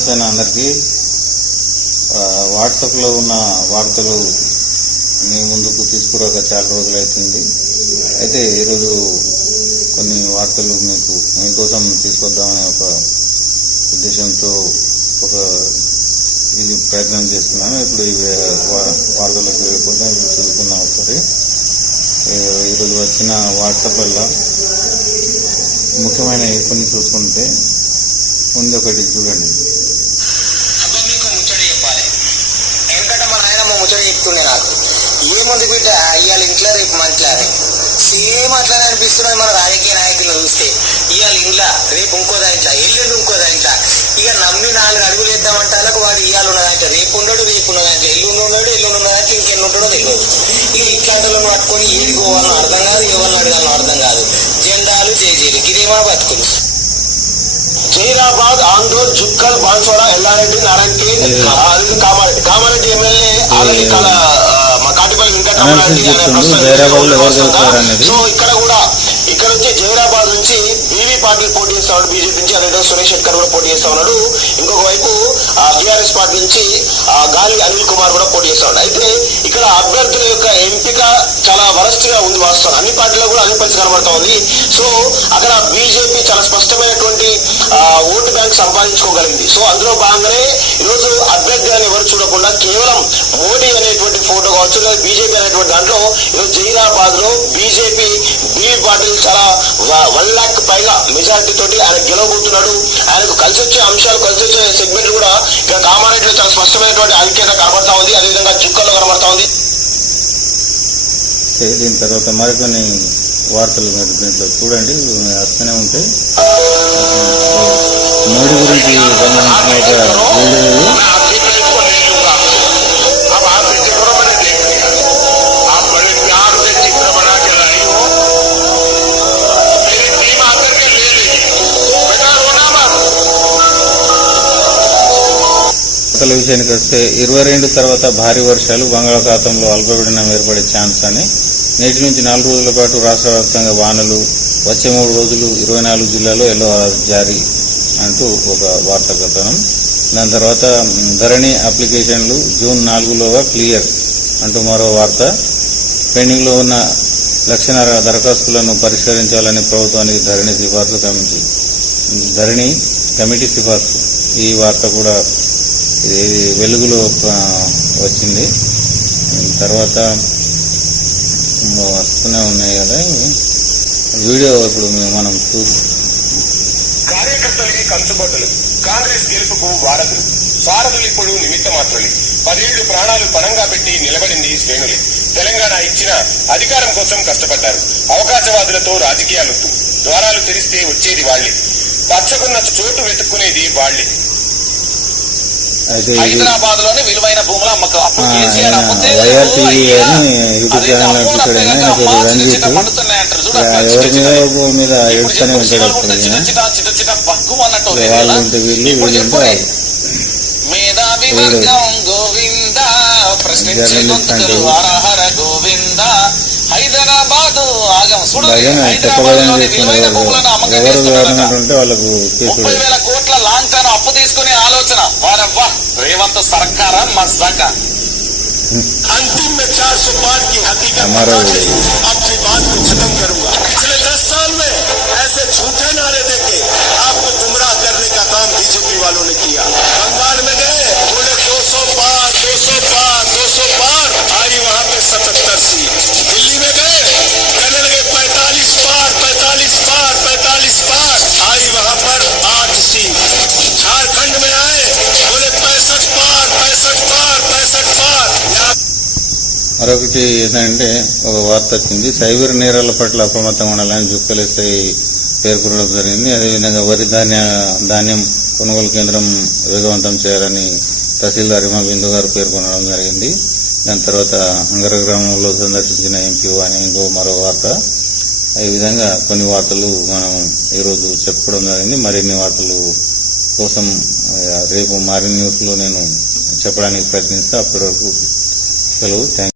నమస్తే అందరికీ. వాట్సాప్లో ఉన్న వార్తలు మీ ముందుకు తీసుకురాక చాలా రోజులు అవుతుంది. అయితే ఈరోజు కొన్ని వార్తలు మీకోసం తీసుకొద్దామనే ఒక ఉద్దేశంతో ఇది ప్రయత్నం చేస్తున్నాను. ఇప్పుడు ఈ వార్తలకు వెళ్ళిపోతే చూసుకున్నాం. ఒకసారి ఈరోజు వచ్చిన వాట్సాప్లలో ముఖ్యమైన కొన్ని చూసుకుంటే ముందు ఒకటి చూడండి. ఎందుకంటే మా నాయనమ్మ ముచ్చట చెప్తుండే నాకు, ఏముంది బిడ్డ ఇవాళ ఇంట్లో రేపు మంచిలా సేమ్ అట్లానే అనిపిస్తున్నది. మన రాజకీయ నాయకులను చూస్తే ఇవాళ ఇంట్లో రేపు ఇంకో దాంట్లో ఎల్లుండి ఇంకో దాంట్లో ఇక నమ్మి 4 అడుగులు వేద్దామంటాలకు వాడు ఇవాళ ఉన్న దాంట్లో రేపు ఉన్నాడు, రేపు ఉన్న దాంట్లో ఎల్లుండి ఉన్నాడు, ఎల్లుండి ఉన్న దాంట్లో ఇంకెన్ని ఉంటాడో తెలియదు. ఇక ఇట్లాంటి పట్టుకొని ఏడుకోవాలని అర్థం కాదు, ఎవరిని అడగాలని అర్థం కాదు. జెండాలు జేజేలు గిరేమా బతుకులు. జైరాబాద్, ఆందోళ్, జుక్కల్, బాన్సోడ, ఎల్లారెడ్డి, నారాయణఖేడ్, కామారెడ్డి ఎమ్మెల్యే ఆల్రెడీ మా కాటిపల్లి వెంకటరామరెడ్డి సో ఇక్కడ నుంచి జైరాబాద్ నుంచి బీవీ పాటిల్ పోటీ చేస్తా ఉన్నాడు బీజేపీ నుంచి. అదే సురేష్ శెట్కర్ కూడా పోటీ చేస్తా ఉన్నాడు. ఇంకొక వైపు టీఆర్ఎస్ పార్టీ నుంచి గాలి అనిల్ కుమార్ కూడా పోటీ చేస్తా ఉన్నాడు. అయితే ఇక్కడ అభ్యర్థుల యొక్క ఎంపిక చాలా వరస్ట్ గా ఉంది. వాస్తవం అన్ని పార్టీలో కూడా అన్ని పరిస్థితి కనబడతా ఉంది. సో అక్కడ బీజేపీ చాలా స్పష్టమైనటువంటి ఓటు బ్యాంక్ సంపాదించుకోగలిగింది. సో అందులో భాగంగానే ఈరోజు అభ్యర్థి అని ఎవరు చూడకుండా కేవలం మోడీ అనేటువంటి ఫోటో కావచ్చు, లేదా బీజేపీ అనేటువంటి దాంట్లో ఈరోజు జైరాబాద్ లో బీజేపీ బీవీ పాటిల్ చాలా 1 लाख పైగా మెజారిటీ తోటి ఆయన గెలవబోతున్నాడు. ఆయనకు కలిసి వచ్చే అంశాలు, కలిసి వచ్చే సెగ్మెంట్ కూడా ఇక్కడ కామారెడ్డిలో చాలా స్పష్టమైనటువంటి ఐక్యత కనబడతా ఉంది. అదేవిధంగా జుక్కల్లో కనబడతా ఉంది. దీని తర్వాత మరికొన్ని వార్తలు మీరు దీంట్లో చూడండి, వస్తూనే ఉంటాయి. మోడీ గురించి సంబంధించిన ఒక వీడియో విషయానికి వస్తే 22 తర్వాత భారీ వర్షాలు, బంగాళాఖాతంలో అల్పపీడనం ఏర్పడే ఛాన్స్ అని. నేటి నుంచి 4 రోజుల పాటు రాష్ట్ర వ్యాప్తంగా వానలు, వచ్చే 3 రోజులు 24 జిల్లాలో ఎల్లో అలర్ట్ జారీ అంటూ ఒక వార్తా కథనం. దాని తర్వాత ధరణి అప్లికేషన్లు జూన్ 4లోగా క్లియర్ అంటూ మరో వార్త. పెండింగ్ లో ఉన్న 1,00,000 దరఖాస్తులను పరిష్కరించాలని ప్రభుత్వానికి ధరణి కమిటీ సిఫార్సు. ఈ వార్త కూడా వెలుగులో వచ్చింది. తర్వాత వస్తూనే ఉన్నాయి కదా వీడియో. ఇప్పుడు మనం కార్యకర్తలకి కంచుబొట్టలు, కాంగ్రెస్ గెలుపుకు వారధులు, సారథులు ఇప్పుడు నిమిత్త మాత్రులే. 10 ఏళ్లు ప్రాణాలు పణంగా పెట్టి నిలబడింది శ్రేణులే. తెలంగాణ ఇచ్చిన అధికారం కోసం కష్టపడ్డారు. అవకాశవాదులతో రాజకీయాలొద్దు, ద్వారాలు తెరిస్తే వచ్చేది వాళ్లే, పచ్చకున్న చోటు వెతుక్కునేది వాళ్లే. హైదరాబాద్ లోని విలువైన భూముల అమ్మకం. అప్పుడు కేసీఆర్ అమ్మితే మేధావి వర్గం గోవింద, ప్రశ్నించే గొంతుకలు హరహర గోవింద. హైదరాబాద్ ఆగం చూడు, హైదరాబాద్ లోని విలువైన భూములను అమ్మకం చేస్తున్నారు. 30,000 కోట్ల లాంగ్ టర్మ్ అప్పు తీసుకునే ఆలోచన. వారవ్వా रेवंत सरकार मजा का अंतिम में 400 पार की हकीकत अपनी बात को खत्म करूंगा। पिछले 10 साल में ऐसे झूठे नारे देके आपको गुमराह करने का काम बीजेपी वालों ने किया। बंगाल में गए, बोले 200 पार 200 पार 200 पार, आई वहां पे 77 सीट। दिल्ली में गए, कहने लगे 45 पार 45 पार 45 पार, आई वहां पर 8 सीट। झारखंड में आए, बोले 65 पार 65 पार 65 पार। మరొకటి ఏంటంటే ఒక వార్త వచ్చింది. సైబర్ నేరాల పట్ల అప్రమత్తంగా ఉండాలని జుక్కల్ ఎస్ఐ పేర్కొనడం జరిగింది. అదేవిధంగా వరి ధాన్యం కొనుగోలు కేంద్రం వేగవంతం చేయాలని తహసీల్దార్ హిమ బిందు గారు పేర్కొనడం జరిగింది. దాని తర్వాత అంగర గ్రామంలో సందర్శించిన ఎంపీ అని ఇంకో మరో వార్త. ఈ విధంగా కొన్ని వార్తలు మనం ఈరోజు చెప్పుకోవడం జరిగింది. మరిన్ని వార్తలు కోసం రేపు మరిన్ని న్యూస్లో నేను చెప్పడానికి ప్రయత్నిస్తా. అప్పటి వరకు సెలవు. Thank you.